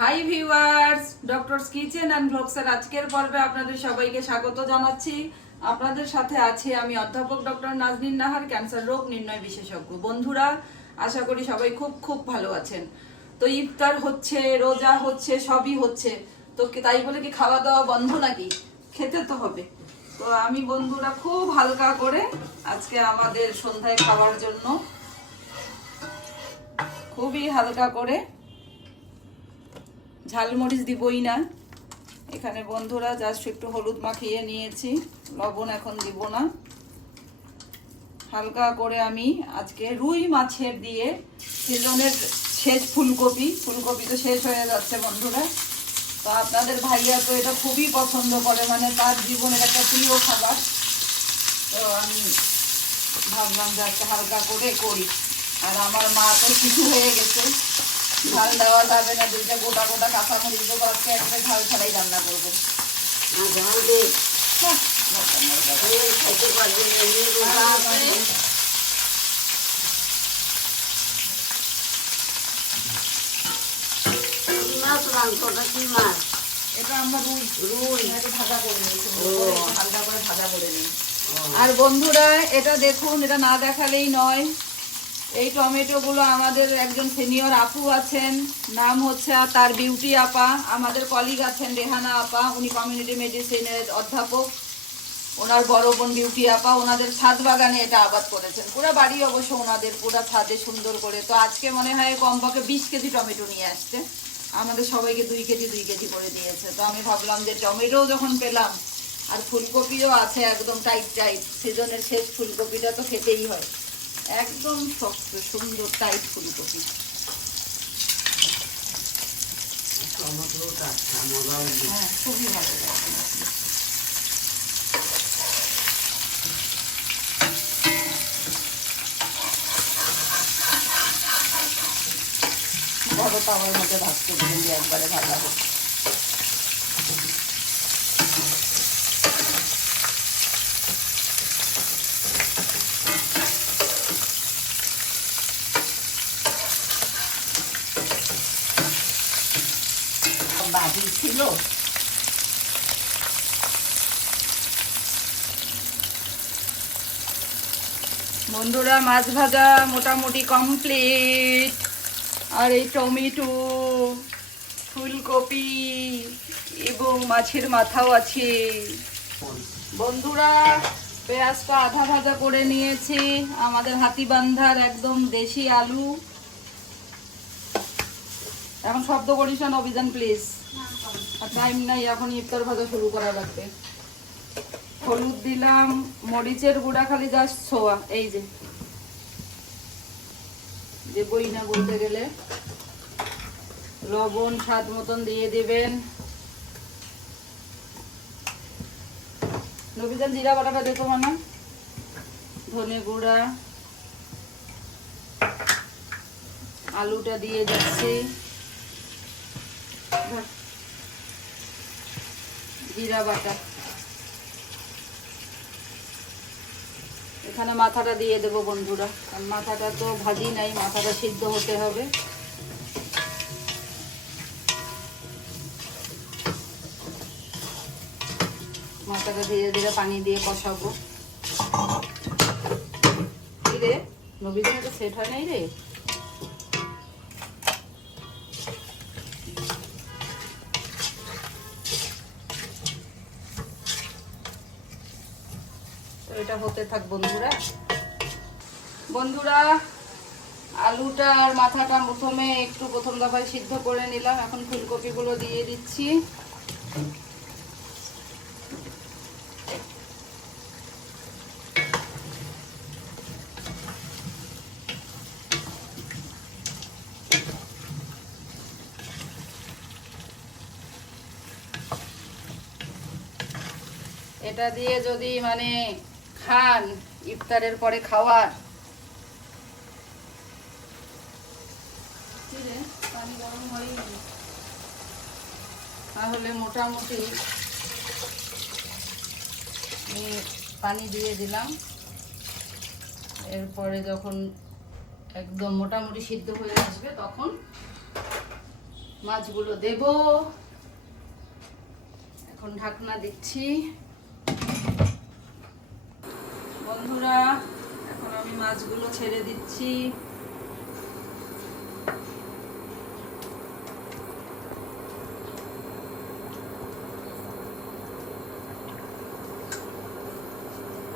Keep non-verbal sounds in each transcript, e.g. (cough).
Hi viewers doctors kitchen and ব্লগসের আজকের পর্বে আপনাদের সবাইকে স্বাগত জানাচ্ছি। আপনাদের সাথে আছি আমি অধ্যাপক ডক্টর নাজনীন নাহার ক্যান্সার রোগ নির্ণয় বিশেষজ্ঞ। বন্ধুরা, আশা করি সবাই খুব খুব ভালো আছেন। তো ইফতার হচ্ছে, রোজা হচ্ছে, সবই হচ্ছে। তো তাই বলে কি খাওয়া দাওয়া বন্ধ নাকি? খেতে তো হবে। তো আমি বন্ধুরা খুব হালকা করে আজকে আমাদের সন্ধ্যায় খাওয়ার জন্য খুবই হালকা করে ঝালমরিচ দিবই না। এখানে বন্ধুরা জাস্ট একটু হলুদ মাখিয়ে নিয়েছি। লবণ এখন দিব না। হালকা করে আমি আজকে রুই মাছের দিয়ে সিজনের শেষ ফুলকপি। ফুলকপি তো শেষ হয়ে যাচ্ছে বন্ধুরা। তো আপনাদের ভাইয়া তো এটা খুবই পছন্দ করে মানে তার জীবনের একটা প্রিয় খাবার। তো আমি ভাবলাম যে আজকে হালকা করে করি। আর আমার মা তো কিছু হয়ে গেছে। ঝাল দেওয়া যাবে না দুইটা গোটা গোটা কাঁচামরিচ দেবো আজকে একটা ঝাল ছাড়াই রান্না করব। হ্যাঁ, মাছ রাঁধতো কি মাছ? এটা আমরা রুই। রুই। এটা ভাজা করে নিই হালকা করে ভাজা করে নিই। আর বন্ধুরা এটা দেখুন এটা না দেখালেই নয়। এই টমেটোগুলো আমাদের একজন সিনিয়র আপু আছেন, নাম হচ্ছে তার বিউটি আপা, আমাদের কলিগ আছেন রেহানা আপা, উনি কমিউনিটি মেডিসিনের অধ্যাপক। ওনার বড় বোন বিউটি আপা, ওনাদের ছাদ বাগানে এটা আবাদ করেছেন। পুরো বাড়ি অবশ্য ওনাদের পুরো ছাদে সুন্দর করে। তো আজকে মনে হয় কমপক্ষে বিশ কেজি টমেটো নিয়ে আসছে। আমাদের সবাইকে দুই কেজি দুই কেজি করে দিয়েছে। তো আমি ভাবলাম যে টমেটো যখন পেলাম, আর ফুলকপিও আছে একদম টাইট টাইট সিজনের শেষ ফুলকপিটা তো খেতেই হয়। একদম শক্ত, সুন্দর টাইট ফুলকপি হ্যাঁ খুবই ভালো লাগে বড় তাওয়ার মধ্যে ভাজতে দিলেন একবারে ভাজা হোক বাটি ছিল। বন্ধুরা, মাছ ভাজা মোটামুটি কমপ্লিট। আর এই টমেটো, ফুলকপি এবং মাছের মাথাও আছে। বন্ধুরা পেঁয়াজটা আধা ভাজা করে নিয়েছি। আমাদের হাতিবান্ধার একদম দেশি আলু। এখন শব্দ করিস না অভিযান প্লিজ আর টাইম নাই, এখন ইফতার ভাজা শুরু করা লাগবে। হলুদ দিলাম, মরিচের গুঁড়া খালি জাস্ট ছোয়া, এই যে। দেবই না বলতে গেলে। লবণ স্বাদ মতন দিয়ে নবীজান জিরা বাটাটা দেখো মানা ধনে গুঁড়া। আলুটা দিয়ে দিচ্ছি। জিরা বাটা। এখানে মাথাটা দিয়ে দেবো বন্ধুরা। কারণ মাথাটা তো ভাজি নাই, মাথাটা সিদ্ধ হতে হবে। মাথাটা ধীরে ধীরে পানি দিয়ে কষাবো। রে? নবীদিনে তো সেট হয় নাই রে। এটা হতে থাক বন্ধুরা। বন্ধুরা, আলুটা আর মাথাটা প্রথমে একটু প্রথম দফায় সিদ্ধ করে নিলাম। এখন ফুলকপিগুলো দিয়ে দিচ্ছি। এটা দিয়ে যদি মানে খান ইফতারের পরে খাওয়ার। তাহলে মোটামুটি পানি দিয়ে দিলাম। এরপরে যখন একদম মোটামুটি সিদ্ধ হয়ে আসবে তখন মাছগুলো দেব। এখন ঢাকনা দিচ্ছি। বন্ধুরা, এখন আমি মাছগুলো ছেড়ে দিচ্ছি।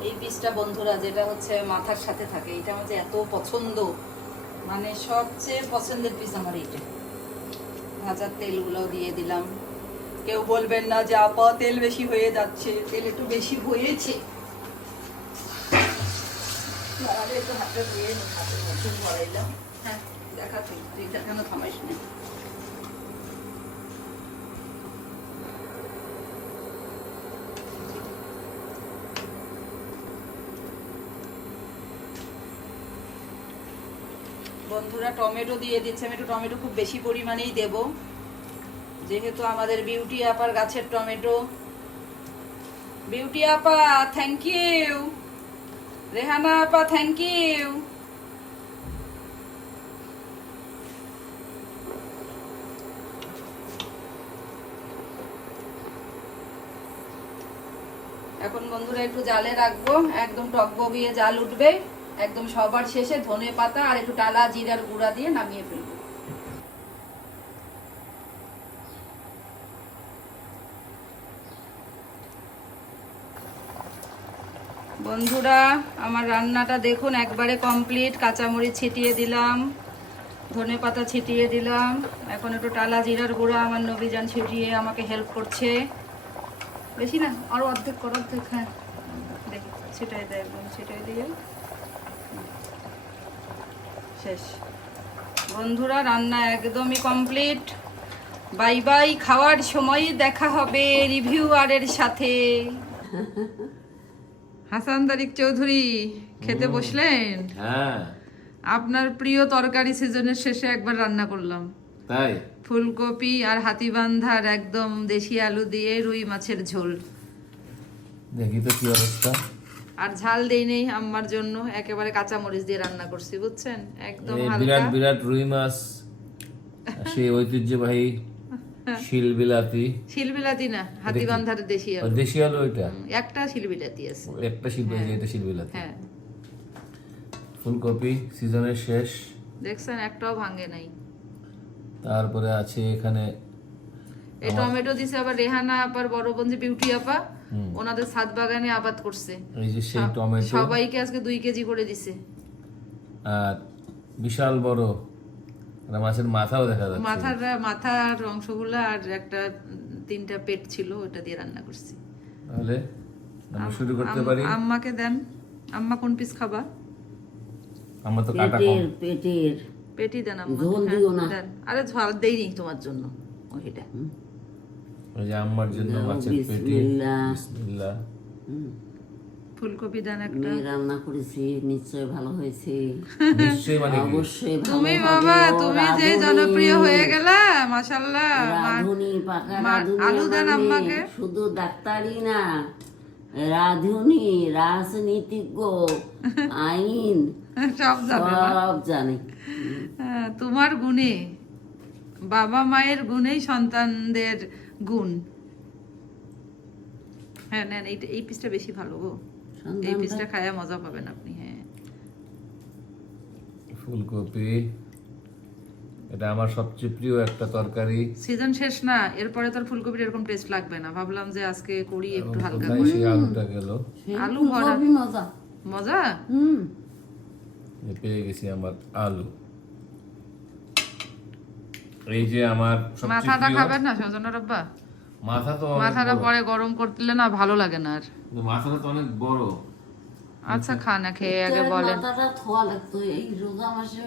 এই পিসটা বন্ধুরা, যেটা হচ্ছে মাথার সাথে থাকে, এটা আমার এত পছন্দ। মানে সবচেয়ে পছন্দের পিস আমার এইটা। ভাজার তেলগুলোও দিয়ে দিলাম। কেউ বলবেন না যে আপা, তেল বেশি হয়ে যাচ্ছে, তেল একটু বেশি হয়েছে। বন্ধুরা, টমেটো দিয়ে দিচ্ছে। আমি একটু টমেটো খুব বেশি পরিমাণেই দেব। যেহেতু আমাদের বিউটি আপার গাছের টমেটো। বিউটি আপা থ্যাংক ইউ রেহানা, আপা থ্যাংক ইউ এখন বন্ধুরা একটু জালে রাখব, একদম টকবগিয়ে জাল উঠবে, একদম সবার শেষে ধনে পাতা আর একটু টালা জিরার গুঁড়া দিয়ে নামিয়ে ফেলব। বন্ধুরা, আমার রান্নাটা দেখুন, একবারে কমপ্লিট কাঁচামরিচ ছিটিয়ে দিলাম, ধনে পাতা ছিটিয়ে দিলাম। এখন একটু টালা জিরার গুঁড়া, আমার নবীজান ছিটিয়ে আমাকে হেল্প করছে। বেশি না আরও অর্ধেক কর, অর্ধেক হ্যাঁ। দেখি ছিটাই দেয় ছিটাই দিয়ে। শেষ। বন্ধুরা, রান্না একদমই কমপ্লিট বাই বাই, খাওয়ার সময় দেখা হবে রিভিউ রিভিউয়ারের সাথে। হাসান তারিক চৌধুরী খেতে বসলেন? হ্যাঁ। আপনার প্রিয় তরকারি সিজনের শেষে একবার রান্না করলাম। তাই? ফুলকপি আর হাতিবান্ধার একদম দেশি আলু দিয়ে রুই মাছের ঝোল। দেখি তো কি অবস্থা। আর ঝাল দেই নেই আম্মার জন্য একেবারে কাঁচা মরিচ দিয়ে রান্না করছি বুঝছেন? একদম বিরাট বিরাট রুই মাছ সেই ঐতিহ্যবাহী শিলবিলাতি। শিলবিলাতি না হাতিবান্ধার দেশি আলু। দেশি আলু এটা? একটা শিলবিলাতি আছে। একটা শিল্প এটা শিলবিলাতি। হ্যাঁ। ফুলকপি সিজনের শেষ। দেখছেন একটাও ভাঙে নাই। তারপরে আছে এখানে এই টমেটো দিছে আবার রেহানা আপার বড় বন্ধু বিউটি আপা। ওনাদের ছাদ বাগানে আবাদ করছে। এই যে সেই টমেটো। সবাইকে আজকে দুই কেজি করে দিছে। আর বিশাল বড় মাছের মাথাও দেখা যাচ্ছে। মাথার মাথার অংশগুলো আর একটা তিনটা পেট ছিল ওটা দিয়ে রান্না করছি। তাহলে আমরা শুরু করতে পারি। আম্মাকে দেন। আম্মা কোন পিস খাবা? আমরা তো কাটা কম। পেটের। পেটি দেন আম্মা ঝোল হ্যাঁ, দিও না। আরে ঝাল দেইনি তোমার জন্য। ওইটা ওই যে আম্মার জন্য মাছের পেটি। বিসমিল্লাহ। বিসমিল্লাহ। হুম, ফুলকপি দেন একটা। রান্না করেছি নিশ্চয় ভালো হয়েছে। (laughs) নিশ্চয়ই মানে অবশ্যই ভালো তুমি বাবা তুমি যে জনপ্রিয় হয়ে গেলা মাশাল্লাহ রাঁধুনি পাকা আলু দেন আম্মাকে। শুধু ডাক্তারি না রাঁধুনি রাজনীতিজ্ঞ (laughs) আইন সব যাবে সব জানে। হ্যাঁ, তোমার গুণে বাবা মায়ের গুণেই সন্তানদের গুণ। হ্যাঁ নেন এইটা এই পিসটা বেশি ভালো গো এই পিসটা খায়া মজা পাবেন আপনি হ্যাঁ। ফুলকপি এটা আমার সবচেয়ে প্রিয় একটা তরকারি। সিজন শেষ না এরপরে তোর ফুলকপির এরকম টেস্ট লাগবে না। ভাবলাম যে আজকে করি একটু হালকা করে। আলুটা গেল? আলু তো ভরা। মজা। মজা? হুম। এই পেয়ে গেছি আমার আলু। এই যে আমার সবচেয়ে মাথাটা খাবেন না সজনা রব্বা। মাথা তো মাথাটা পরে গরম করলে না ভালো লাগে না আর। মাথাটা তো অনেক বড়। আচ্ছা খানা খেয়ে আগে বলেন। মাথাটা থোয়া লাগতো এই রোজা মাসে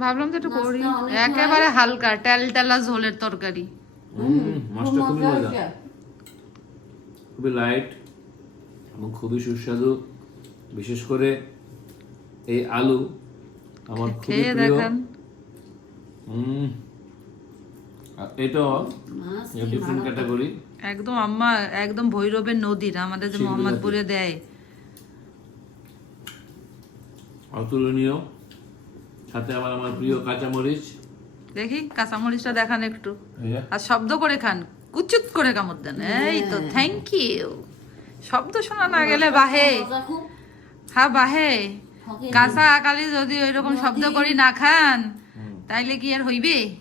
ভাবলাম তো একটু করি। একেবারে হালকা টেল টেলা ঝোলের তরকারি। মাছটা খুবই মজা খুবই লাইট এবং খুবই সুস্বাদু। বিশেষ করে এই আলু আমার খুবই খেয়ে প্রিয়। দেখান। হুম এটাও ডিফারেন্ট ক্যাটাগরি একদম আম্মা একদম ভৈরবের নদীর আমাদের যে মোহাম্মদপুরে দেয়। অতুলনীয়। সাথে আবার আমার প্রিয় কাঁচামরিচ। দেখি কাঁচামরিচটা দেখান একটু। আর শব্দ করে খান কুচুত করে কামড় দেন। এই তো থ্যাংক ইউ শব্দ শোনা না গেলে বাহে। হ্যাঁ বাহে। কাঁচা আকালি যদি ওই রকম শব্দ করি না খান তাইলে কি আর হইবে? কাল-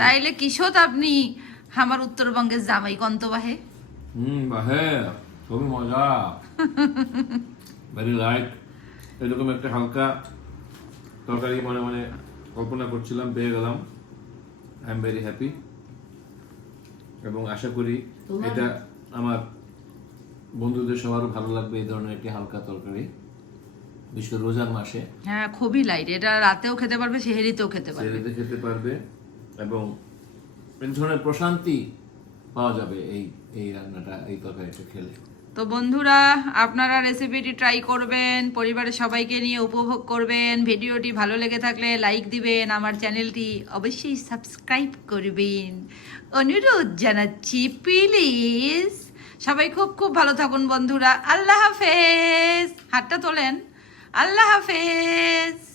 তাইলে কিশোর আপনি আমার উত্তরবঙ্গের জামাই কন্ত বাহে। হুম বাহে খুবই মজা। ভেরি লাইট এরকম একটা হালকা তরকারি মনে মনে কল্পনা করছিলাম পেয়ে গেলাম। আই এম ভেরি হ্যাপি এবং আশা করি এটা আমার বন্ধুদের সবারও ভালো লাগবে এই ধরনের একটি হালকা তরকারি। বিশেষ রোজার মাসে। হ্যাঁ খুবই লাইট এটা রাতেও খেতে পারবে সেহেরিতেও খেতে পারবে। ছেড়েতে খেতে পারবে এবং এই ধরনের প্রশান্তি পাওয়া যাবে এই এই রান্নাটা এই তরকারিটা খেলে। তো বন্ধুরা আপনারা রেসিপিটি ট্রাই করবেন পরিবারের সবাইকে নিয়ে উপভোগ করবেন। ভিডিওটি ভালো লেগে থাকলে লাইক দিবেন। আমার চ্যানেলটি অবশ্যই সাবস্ক্রাইব করবেন। অনুরোধ জানাচ্ছি প্লিজ সবাই খুব খুব ভালো থাকুন বন্ধুরা। আল্লাহ হাফেজ। হাতটা তোলেন। আল্লাহ হাফেজ।